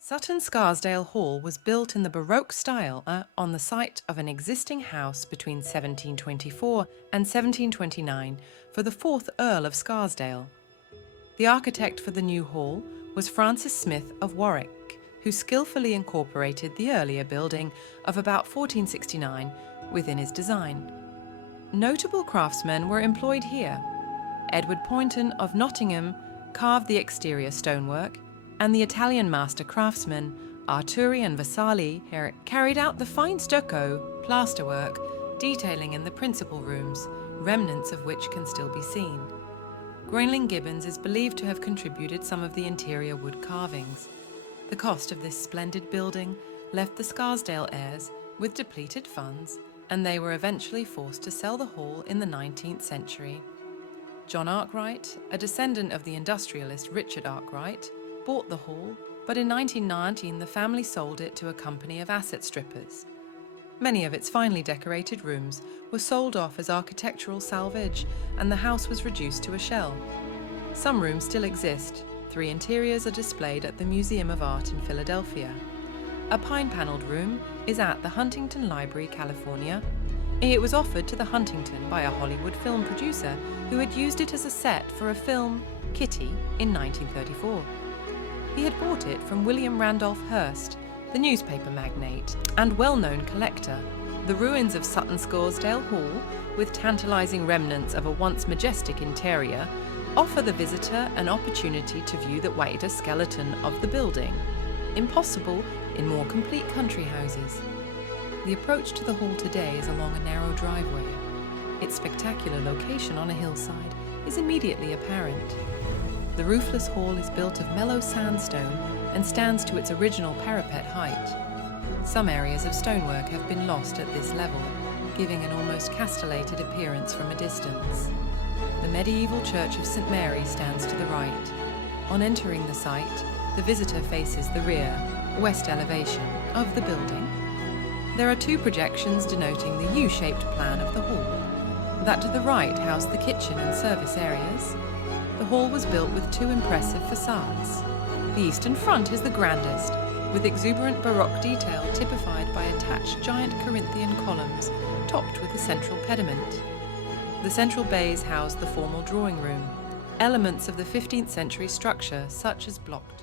Sutton Scarsdale Hall was built in the Baroque style on the site of an existing house between 1724 and 1729 for the 4th Earl of Scarsdale. The architect for the new hall was Francis Smith of Warwick, who skillfully incorporated the earlier building of about 1469 within his design. Notable craftsmen were employed here. Edward Poynton of Nottingham carved the exterior stonework, and the Italian master craftsmen Arturi and Vasali carried out the fine stucco plasterwork, detailing in the principal rooms, remnants of which can still be seen. Groenling Gibbons is believed to have contributed some of the interior wood carvings. The cost of this splendid building left the Scarsdale heirs with depleted funds, and they were eventually forced to sell the hall in the 19th century. John Arkwright, a descendant of the industrialist Richard Arkwright, bought the hall, but in 1919 the family sold it to a company of asset strippers. Many of its finely decorated rooms were sold off as architectural salvage, and the house was reduced to a shell. Some rooms still exist. 3 interiors are displayed at the Museum of Art in Philadelphia. A pine-paneled room is at the Huntington Library, California. It was offered to the Huntington by a Hollywood film producer who had used it as a set for a film, Kitty, in 1934. He had bought it from William Randolph Hearst, the newspaper magnate and well-known collector. The ruins of Sutton Scarsdale Hall, with tantalizing remnants of a once majestic interior, offer the visitor an opportunity to view the wider skeleton of the building. Impossible in more complete country houses. The approach to the hall today is along a narrow driveway. Its spectacular location on a hillside is immediately apparent. The roofless hall is built of mellow sandstone and stands to its original parapet height. Some areas of stonework have been lost at this level, giving an almost castellated appearance from a distance. The medieval Church of St. Mary stands to the right. On entering the site, the visitor faces the rear, west elevation of the building. There are 2 projections denoting the U-shaped plan of the hall. That to the right housed the kitchen and service areas. The hall was built with 2 impressive facades. The eastern front is the grandest, with exuberant Baroque detail typified by attached giant Corinthian columns topped with a central pediment. The central bays house the formal drawing room, elements of the 15th century structure such as blocked